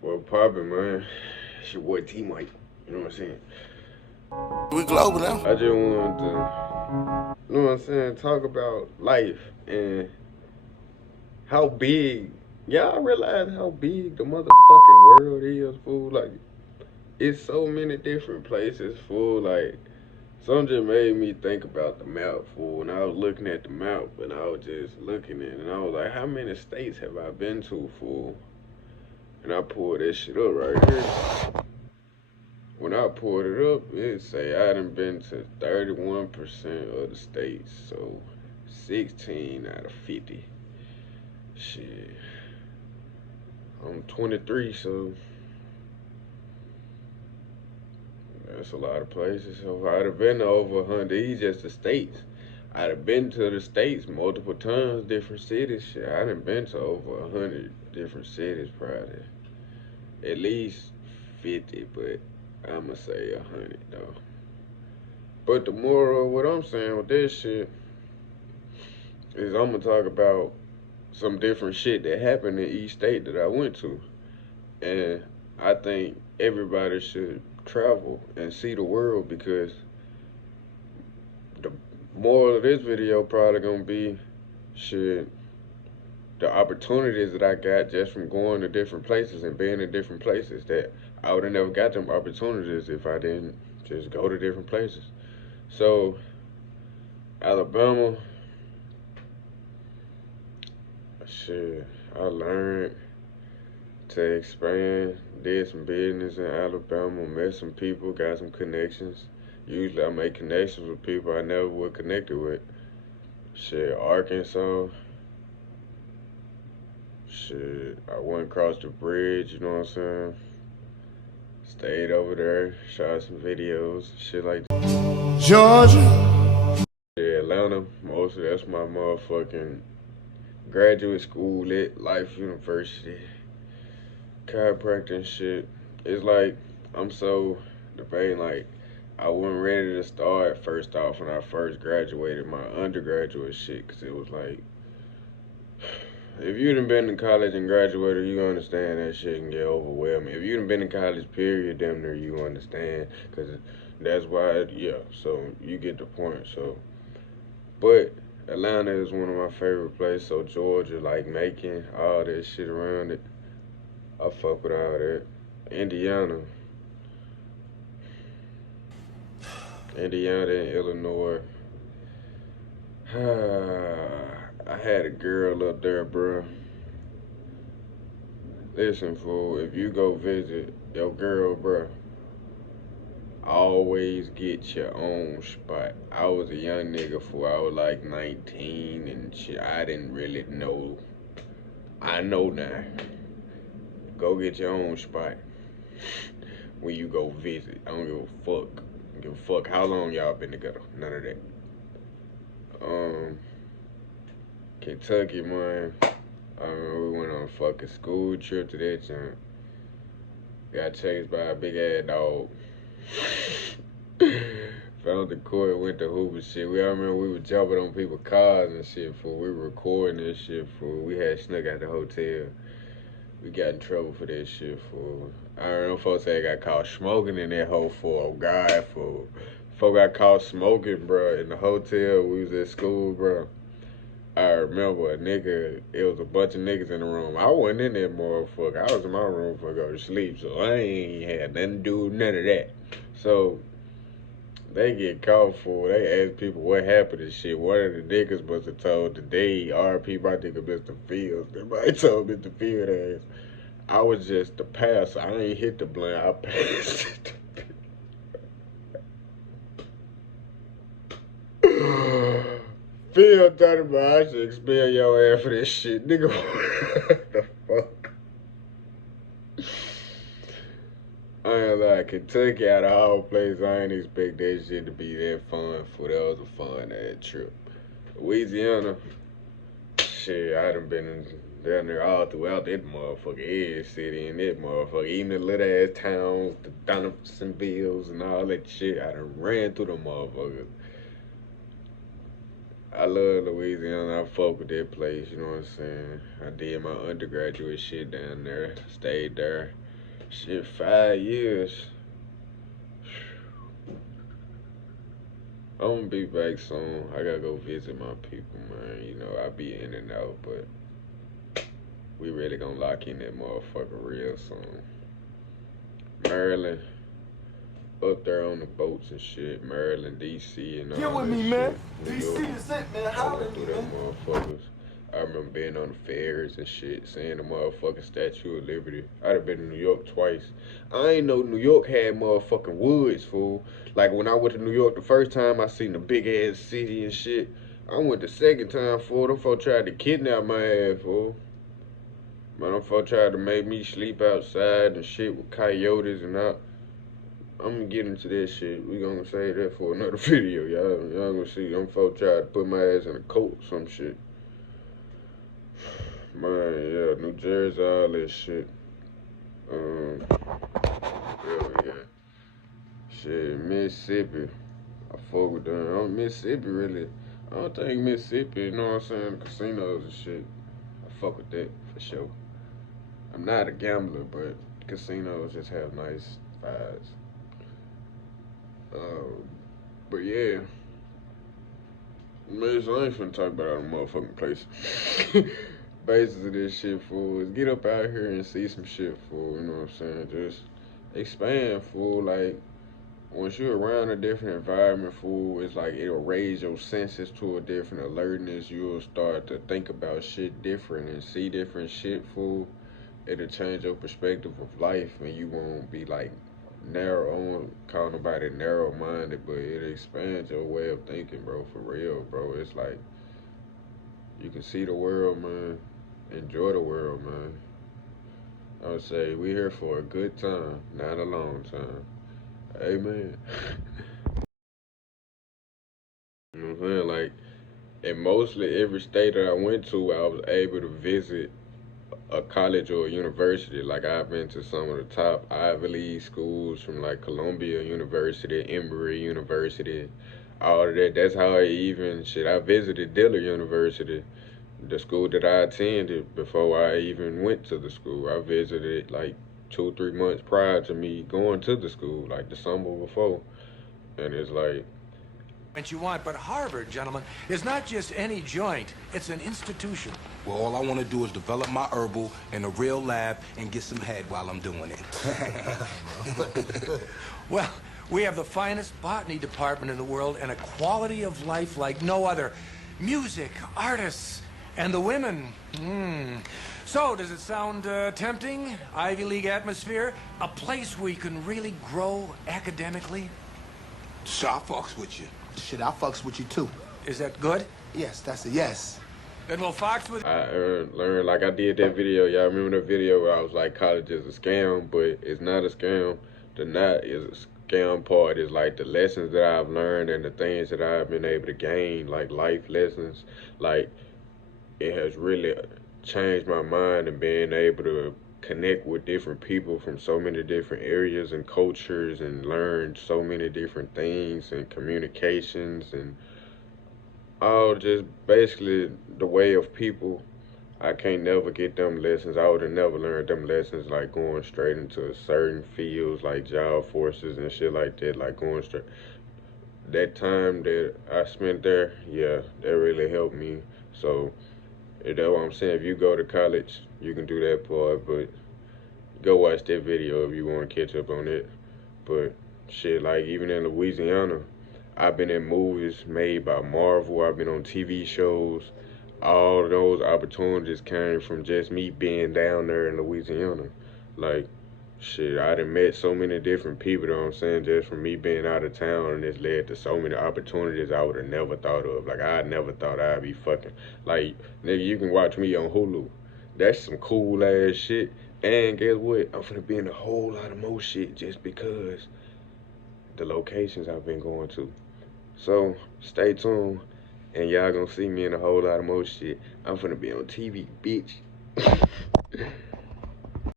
Well, poppin', man. It's your boy T Mike. You know what I'm saying? We global now. I just wanted to, you know what I'm saying, talk about life and how big. Y'all realize how big the motherfucking world is, fool? Like, it's so many different places, fool. Like, something just made me think about the map, fool. And I was looking at the map and I was just looking at it and I was like, how many states have I been to, fool? And I pulled this shit up right here. When I pulled it up, it say I done been to 31% of the states, so 16 out of 50. Shit, I'm 23, so that's a lot of places. So I'd have been to over 100. These just the states. I'd have been to the states multiple times, different cities. Shit, I done been to over 100 different cities, probably. At least 50, but I'ma say 100 though. But the moral of what I'm saying with this shit is I'm gonna talk about some different shit that happened in each state that I went to. And I think everybody should travel and see the world because the moral of this video probably gonna be shit the opportunities that I got just from going to different places and being in different places that I would have never got them opportunities if I didn't just go to different places. So Alabama, shit, I learned to expand, did some business in Alabama, met some people, got some connections. Usually I make connections with people I never would connect with. Shit, Arkansas, shit, I went across the bridge, you know what I'm saying? Stayed over there, shot some videos, shit like that. Georgia. Yeah, Atlanta, mostly that's my motherfucking graduate school at Life University. Chiropractor and shit. It's like I'm so debating like I wasn't ready to start first off when I first graduated my undergraduate shit because it was like if you done been to college and graduated, you understand that shit can get overwhelming. If you done been in college, period, damn near you understand because that's why, yeah. So you get the point. So, but Atlanta is one of my favorite places. So Georgia, like Macon, all that shit around it, I fuck with all that. Indiana, Indiana and Illinois. I had a girl up there, bro. Listen, fool, if you go visit your girl, bro, always get your own spot. I was a young nigga, fool. I was like 19 and shit. I didn't really know. I know now. Go get your own spot when you go visit. I don't give a fuck. I don't give a fuck how long y'all been together. None of that. Um, Kentucky, man. I remember we went on a fucking school trip to that joint. Got chased by a big ass dog. Found the court, went to hoop and shit. I remember we were jumping on people's cars and shit for we were recording this shit for we had snuck out the hotel. We got in trouble for that shit for I remember folks had got caught smoking in that hole for a guy for folk got caught smoking, bro, in the hotel. We was at school, bro. I remember a nigga, it was a bunch of niggas in the room. I wasn't in that motherfucker. I was in my room for go to sleep, so I ain't had nothing to do with none of that. So they get caught for they ask people what happened and shit. One of the niggas must have told the day RP my nigga Mr. Fields. Everybody told Mr. Fields ass. I was just the passer. I ain't hit the blunt. I passed it. Phil talking about I should expel your ass for this shit. Nigga, what the fuck? I ain't like Kentucky out of all places. I ain't expect that shit to be that fun. For that was a fun ass trip. Louisiana, shit, I done been down there all throughout that motherfucker, every city in that motherfucker, even the little ass towns, the Donaldsonvilles and all that shit. I done ran through them motherfuckers. I love Louisiana. I fuck with that place, you know what I'm saying? I did my undergraduate shit down there, stayed there. Shit, 5 years. I'm gonna be back soon. I gotta go visit my people, man. You know, I be in and out, but we really gonna lock in that motherfucker real soon. Maryland, up there on the boats and shit. Maryland, DC, and all Get with that me, shit. man. New DC York. is it, man. I Holler went at me, through them man. motherfuckers. I remember being on the fairs and shit, seeing the motherfucking Statue of Liberty. I'd have been to New York twice. I ain't know New York had motherfucking woods, fool. Like when I went to New York the first time, I seen the big ass city and shit. I went the second time, fool. Them folks tried to kidnap my ass, fool. Man, them folks tried to make me sleep outside and shit with coyotes and all. I'm gonna get into that shit. We gonna save that for another video, y'all gonna see them folks tried to put my ass in a coat or some shit. Man, yeah, New Jersey, all that shit. Where we at? Shit, Mississippi. I fuck with them. Mississippi really. I don't think Mississippi, you know what I'm saying? The casinos and shit. I fuck with that for sure. I'm not a gambler, but casinos just have nice vibes. But yeah. Man, so I ain't finna talk about all the motherfucking place. Basis of this shit, fool, is get up out here and see some shit, fool. You know what I'm saying? Just expand, fool. Like, once you're around a different environment, fool, it's like it'll raise your senses to a different alertness. You'll start to think about shit different and see different shit, fool. It'll change your perspective of life, and you won't be like narrow on, call nobody narrow minded, but it expands your way of thinking, bro, for real, bro. It's like you can see the world, man. Enjoy the world, man. I would say we here for a good time, not a long time. Amen. You know what I'm saying? Like, in mostly every state that I went to, I was able to visit a college or a university. Like, I've been to some of the top Ivy League schools from like Columbia University, Emory University, all of that. That's how I visited Dillard University, the school that I attended before I even went to the school. I visited like 2 or 3 months prior to me going to the school, like the summer before. And it's like, You want, but Harvard, gentlemen, is not just any joint. It's an institution. Well, all I want to do is develop my herbal in a real lab and get some head while I'm doing it. Well, we have the finest botany department in the world and a quality of life like no other. Music, artists, and the women. So, does it sound tempting? Ivy League atmosphere? A place where you can really grow academically? So I fucks with you. Shit, I fucks with you too. Is that good? Yes, that's a yes. Then we'll fox with... I learned, like I did that video. Y'all remember that video where I was like, college is a scam, but it's not a scam. The not is a scam part is like the lessons that I've learned and the things that I've been able to gain, like life lessons. Like, it has really changed my mind and being able to connect with different people from so many different areas and cultures and learn so many different things and communications and all just basically the way of people. I can't never get them lessons. I would have never learned them lessons like going straight into certain fields like job forces and shit like that, like going straight. That time that I spent there, yeah, that really helped me. So that's what I'm saying. If you go to college, you can do that part, but go watch that video if you want to catch up on it. But shit, like even in Louisiana, I've been in movies made by Marvel. I've been on TV shows. All of those opportunities came from just me being down there in Louisiana. Like, shit, I done met so many different people, you know what I'm saying, just from me being out of town, and it's led to so many opportunities I would have never thought of. Like, I never thought I'd be fucking, like, nigga, you can watch me on Hulu. That's some cool ass shit. And guess what? I'm finna be in a whole lot of more shit just because the locations I've been going to. So, stay tuned, and y'all gonna see me in a whole lot of more shit. I'm finna be on TV, bitch.